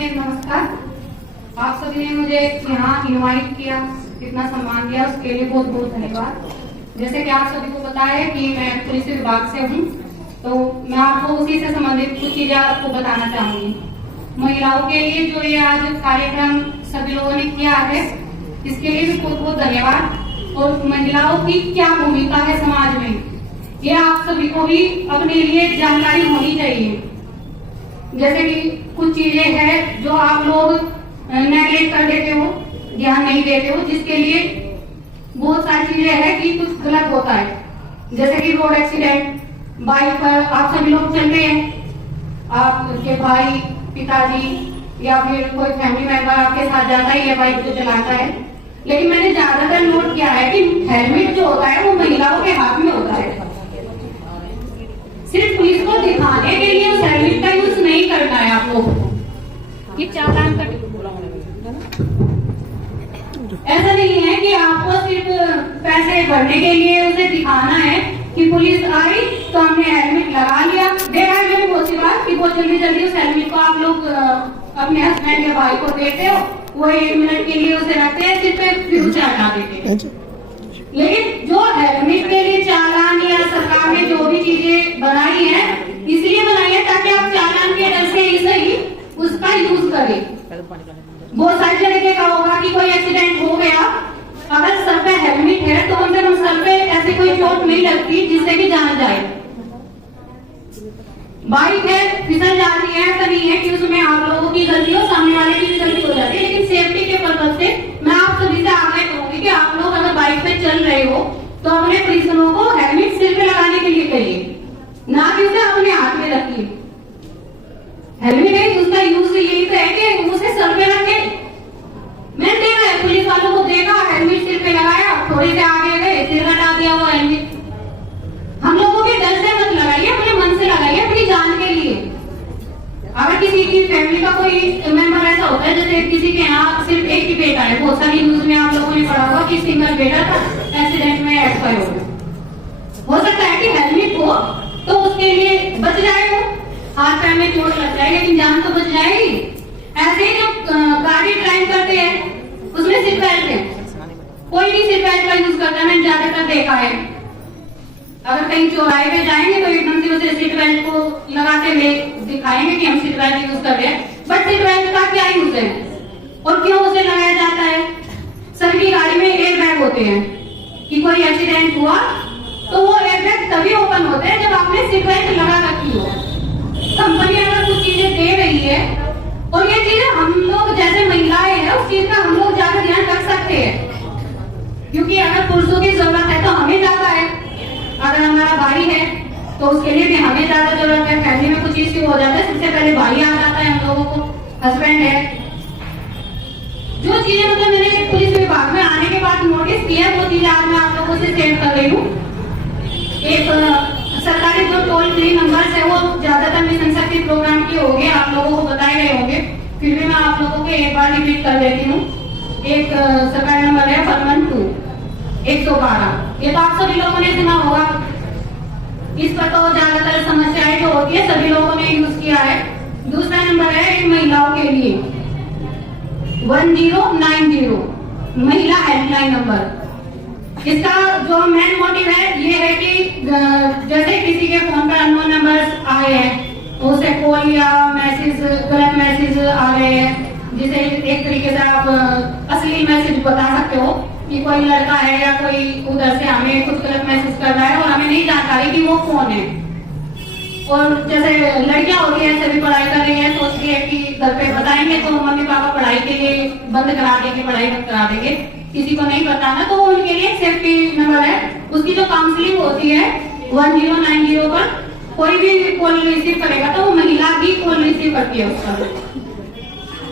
में नमस्कार। आप सभी ने मुझे यहाँ इनवाइट किया, इतना सम्मान दिया, उसके लिए बहुत बहुत धन्यवाद। जैसे कि आप सभी को पता है कि मैं पुलिस विभाग से हूँ, तो मैं आपको उसी से संबंधित कुछ चीजें आपको बताना चाहूंगी। महिलाओं के लिए जो ये आज कार्यक्रम सभी लोगों ने किया है, इसके लिए भी बहुत बहुत धन्यवाद। और महिलाओं की क्या भूमिका है समाज में, ये आप सभी को भी अपने लिए जानकारी होनी चाहिए। जैसे कि कुछ चीजें हैं जो आप लोग नेगलेक्ट कर देते हो, ध्यान नहीं देते हो, जिसके लिए बहुत सारी चीजें हैं कि कुछ गलत होता है। जैसे कि रोड एक्सीडेंट, बाइक पर आप सभी लोग चलते हैं, आपके भाई, पिताजी या फिर कोई फैमिली मेंबर आपके साथ जाता ही है, बाइक जो चलाता है। लेकिन मैंने ज्यादातर नोट किया है कि हेलमेट जो होता है वो महिलाओं के हाथ में होता है। सिर्फ पुलिस को दिखाने के लिए उस हेलमेट का यूज नहीं करना है आप लोगों को। ये चालान का ऐसा नहीं है कि आपको सिर्फ पैसे भरने के लिए उसे दिखाना है कि पुलिस आई तो हमने हेलमेट लगा लिया। देखा है मैंने बहुत सी बात कि बहुत जल्दी जल्दी उस हेलमेट को आप लोग अपने हस्बैंड या भाई को देते हो, वो 1 मिनट के लिए उसे रखते हैं, सिर्फ फिर उसे हटा देते हैं। लेकिन जो हेलमेट के लिए चालान या सरकार ने जो भी चीजें बनाई है, इसलिए बनाई है ताकि आप चालान के डर से ही सही उसका यूज करें। बहुत सारी जगह देखा होगा कि कोई एक्सीडेंट हो गया, अगर सर पे हेलमेट है तो कम से कम सर पे ऐसी कोई चोट नहीं लगती जिससे कि जान जाए। बाइक है, फिसल जाती है, ऐसा नहीं है कि उसमें आप लोगों की गलती हो, सामने वाले की भी गलती हो जाती है। लेकिन सेफ्टी के पर्पज से मैं आप सभी से आग्रह करूंगी कि आप लोग अगर बाइक पे चल रहे हो तो अपने परिजनों को हेलमेट सिर पे लगाने के लिए कहिए, ना कि उसे अपने हाथ में रखिए। हेलमेट है, उसका यूज यही तो है कि उसे सर पे रखे। मैंने देखा है पुलिस वालों को, देखा हेलमेट सिर पे लगाया, थोड़ी से आगे गए, सिर हटा दिया वो हेलमेट। हम लोगों के डर से मत लगाइए, अपने मन से लगाइए, अपनी जान के लिए। अगर किसी की फैमिली का कोई मेंबर ऐसा होता है, जैसे किसी के यहाँ सिर्फ एक ही बेटा है, बहुत सारी न्यूज में आप लोगों ने पढ़ा होगा कि सिंगल बेटा था, एक्सीडेंट में एक्सपायर हो गया। हो सकता है कि हेलमेट हो तो उसके लिए बच जाए, वो हाथ पैर में चोट लग जाए, लेकिन जान तो बच जाएगी। ऐसे ही जो गाड़ी ड्राइव करते हैं उसमें सीट बेल्ट है, कोई भी सीट बेल्ट का यूज करता है, मैंने ज्यादातर देखा है। अगर कहीं चौराहे पे जाएंगे तो एकदम से उसे सीट बेल्ट को लगाते हुए दिखाएंगे कि हम सीट बेल्ट यूज कर रहे हैं, बट सीट बेल्ट का क्या यूज है और क्यों उसे लगाया जाता है? सभी गाड़ी में एयर बैग होते हैं कि कोई एक्सीडेंट हुआ तो वो एयर बैग तभी ओपन होते हैं जब आपने सीट बेल्ट लगा रखी हो। कंपनी अगर कुछ चीजें दे रही है और ये चीजें हम लोग जैसे महिलाएं हैं उस चीज का हम लोग ज्यादा ध्यान रख सकते हैं, क्योंकि अगर पुरुषों की जरूरत है तो हमें ज्यादा है, अगर हमारा भाई है तो उसके लिए भी हमें ज्यादा जरूरत है। फैमिली में कुछ इश्यू हो जाता है, सबसे पहले भाई आ जाता है हम लोगों को, हस्बैंड है। जो चीजें मतलब मैंने पुलिस विभाग में आने के बाद नोटिस किया, वो चीजें आज मैं आप लोगों से शेयर कर रही हूँ। एक सरकारी जो टोल फ्री नंबर है वो ज्यादातर मिशन शक्ति प्रोग्राम के होंगे, आप लोगों को बताए गए होंगे, फिर भी मैं आप लोगों को एक बार रिपीट कर देती हूँ। एक सरकारी नंबर है 112। ये तो आप सभी लोगों ने सुना होगा। इस पर तो ज्यादातर समस्याएं जो होती है सभी लोगों ने यूज किया है। दूसरा नंबर है महिलाओं के लिए 1090, महिला हेल्पलाइन नंबर। इसका जो मेन मोटिव है ये है कि जैसे किसी के फोन पर अननोन नंबर्स आए हैं, उसे कॉल या मैसेज, गलत मैसेज आ रहे हैं, जिसे एक तरीके से आप असली मैसेज बता सकते हो कि कोई लड़का है या कोई उधर से हमें कुछ गलत मैसेज कर रहा है और हमें नहीं जानकारी कि वो कौन है। और जैसे लड़कियां होती है, सभी पढ़ाई कर रही है, सोचती है कि घर पे बताएंगे तो मम्मी पापा पढ़ाई के लिए बंद करा देंगे, पढ़ाई बंद करा देंगे, किसी को नहीं बताना, तो उनके लिए सेफ्टी नंबर है। उसकी जो काउंसलिंग होती है 1090 पर कोई भी कॉल रिसीव करेगा तो वो महिला ही कॉल रिसीव करती है उसका,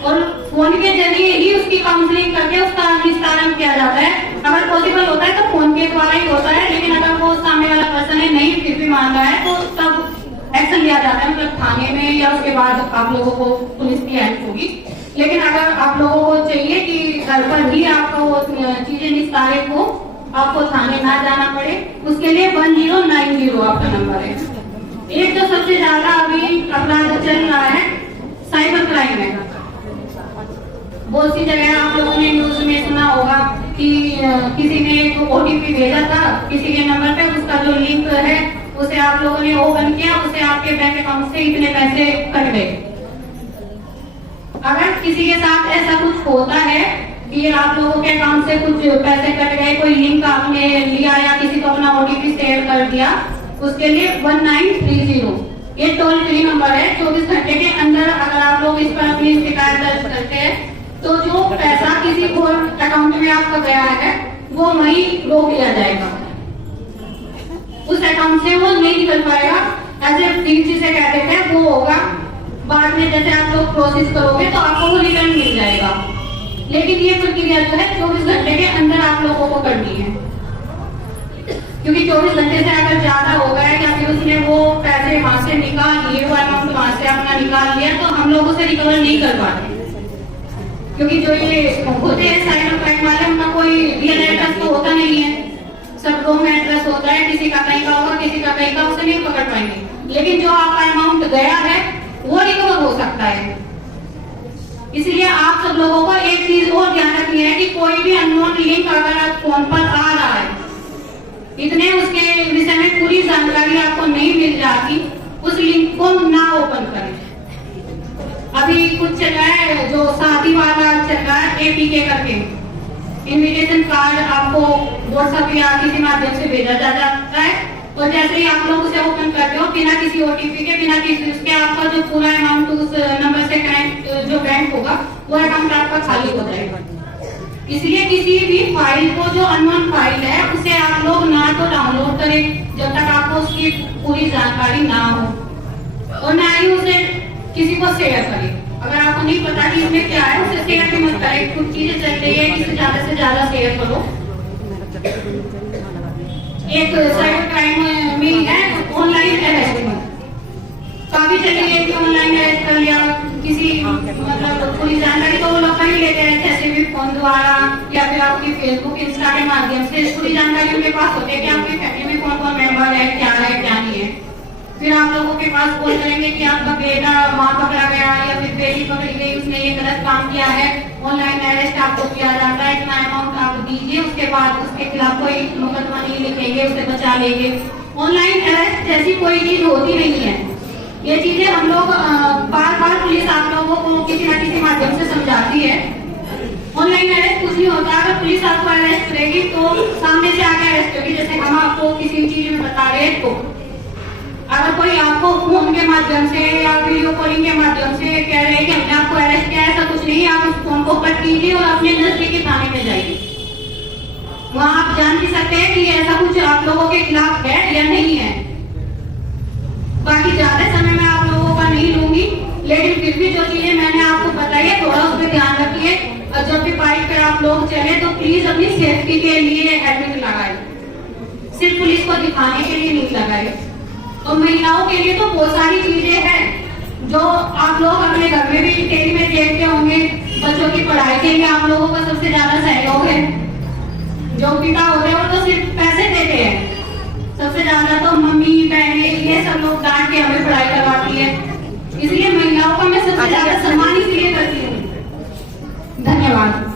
और फोन के जरिए ही उसकी काउंसलिंग करके उसका निस्तारण किया जाता है। अगर पॉसिबल होता है तो फोन के द्वारा ही होता है, लेकिन अगर वो सामने वाला पर्सन है नहीं फिर भी मान रहा है तो तब एक्शन लिया जाता है, मतलब थाने में, या उसके बाद आप लोगों को पुलिस की हेल्प होगी। लेकिन अगर आप लोगों को चाहिए कि घर पर ही आपको चीजें निस्तारित हो, आपको थाने ना जाना पड़े, उसके लिए 1090 आपका नंबर है। एक तो सबसे ज्यादा अभी अपराध चल रहा है साइबर क्राइम है, बहुत सी जगह आप लोगों ने न्यूज में सुना होगा कि किसी ने एक OTP भेजा था किसी के नंबर पे, उसका जो लिंक है उसे आप लोगों ने ओपन किया, उसे आपके बैंक अकाउंट से इतने पैसे कट गए। अगर किसी के साथ ऐसा कुछ होता है कि आप लोगों के अकाउंट से कुछ पैसे कट गए, कोई लिंक आपने लिया या किसी को अपना OTP शेयर कर दिया, उसके लिए 1930 ये टोल फ्री नंबर है। 24 घंटे के अंदर अगर आप लोग इस पर अपनी शिकायत दर्ज करते हैं तो जो पैसा किसी और अकाउंट में आपका गया है वो वहीं रोक लिया जाएगा, उस अकाउंट से वो नहीं निकल पाएगा। ऐसे फ्री जिसे कहते हैं वो होगा, बाद में जैसे आप लोग प्रोसेस करोगे तो आपको वो रिटर्न मिल जाएगा। लेकिन ये प्रक्रिया जो है 24 घंटे के अंदर आप लोगों को करनी है, क्योंकि 24 घंटे से अगर ज्यादा हो गया या फिर उसने वो पैसे वहां से निकाल लिए, वो अमाउंट वहां से अपना निकाल लिया, तो हम लोग उसे रिकवर नहीं कर पाते। क्योंकि जो ये होते हैं साइबर क्राइम वाले, उनका कोई रियल एड्रेस तो होता नहीं है, सब रूम एड्रेस होता है, किसी का कहीं का होगा किसी का कहीं का, उसे नहीं पकड़ पाएंगे। लेकिन जो आपका अमाउंट गया है वो रिकवर हो सकता है। इसलिए आप सब लोगों को एक चीज और ध्यान रखनी है कि कोई भी अननोन लिंक अगर आप फोन पर आ रहा है, इतने उसके विषय में पूरी जानकारी आपको नहीं मिल जाती, उस लिंक को ना ओपन करें। अभी कुछ चल रहा है जो शादी वाला चल रहा है, APK करके इनविटेशन कार्ड आपको व्हाट्सएप या किसी माध्यम से भेजा जाता है, और जैसे ही आप लोग उसे ओपन करते हो बिना किसी OTP के, बिना किसी उसके, आपका जो पूरा अमाउंट उस नंबर से कनेक्ट जो बैंक होगा वो अकाउंट आपका खाली हो जाएगा। इसलिए किसी भी फाइल को, जो अननोन फाइल है, उसे आप लोग ना तो डाउनलोड करें जब तक आपको उसकी पूरी जानकारी ना हो, और ना ही उसे किसी को शेयर करें। अगर आपको नहीं पता कि इसमें क्या है उसे शेयर भी मत करें। कुछ चीजें चल रही है कि ज्यादा से ज्यादा शेयर करो। एक साइबर क्राइम में है ऑनलाइन अरेस्ट, काफी चली है कि ऑनलाइन अरेस्ट कर लिया किसी, मतलब पूरी जानकारी तो वो लोग नहीं लेते हैं, जैसे भी फोन द्वारा या फिर आपकी फेसबुक इंस्टा के माध्यम से पूरी जानकारी उनके पास होती है कि आपकी फैमिली में कौन कौन मेंबर है, क्या नहीं है। फिर आप लोगों के पास कॉल करेंगे कि आपका बेटा वहां पकड़ा गया या फिर बेटी पकड़ी गई, उसने ये गलत काम किया है, ऑनलाइन अरेस्ट आपको किया जाता है, इतना अमाउंट आप दीजिए, उसके बाद उसके खिलाफ कोई मुकदमा नहीं लिखेंगे, उसे बचा लेंगे। ऑनलाइन अरेस्ट जैसी कोई चीज होती नहीं है। ये चीजें हम लोग बार बार पुलिस आप लोगों को किसी न किसी माध्यम से समझाती है। ऑनलाइन अरेस्ट कुछ नहीं होता, अगर पुलिस आपको अरेस्ट करेगी तो सामने से आके अरेस्ट होगी, जैसे हम आपको किसी चीज में बता रहे हैं। तो अगर कोई आपको फोन के माध्यम से या वीडियो कॉलिंग के माध्यम से कह रहे हैं कि हमने आपको अरेस्ट किया, ऐसा कुछ नहीं है। आप उस फोन को कट कीजिए और अपने नजदीकी थाने में जाइए, वहां आप जान भी सकते हैं कि ऐसा कुछ आप लोगों के खिलाफ है या नहीं है। बाकी ज्यादा समय मैं आप लोगों का नहीं लूंगी, लेकिन फिर भी जो चीजें मैंने आपको बताई है थोड़ा उस पर ध्यान रखिए। और जब भी बाइक पर आप लोग चले तो प्लीज अपनी सेफ्टी के लिए हेलमेट लगाए, सिर्फ पुलिस को दिखाने के लिए नहीं लगाए। और महिलाओं के लिए तो बहुत सारी चीजें हैं जो आप लोग अपने घर में भी टीवी में देखते होंगे। बच्चों की पढ़ाई के लिए आप लोगों का सबसे ज्यादा सहयोग है। जो पिता होते हैं वो तो सिर्फ पैसे देते हैं, सबसे ज्यादा तो मम्मी बहनें ये सब लोग डांट के हमें पढ़ाई करवाती है। इसलिए महिलाओं का मैं सबसे ज्यादा सम्मान इसलिए करती हूँ। धन्यवाद।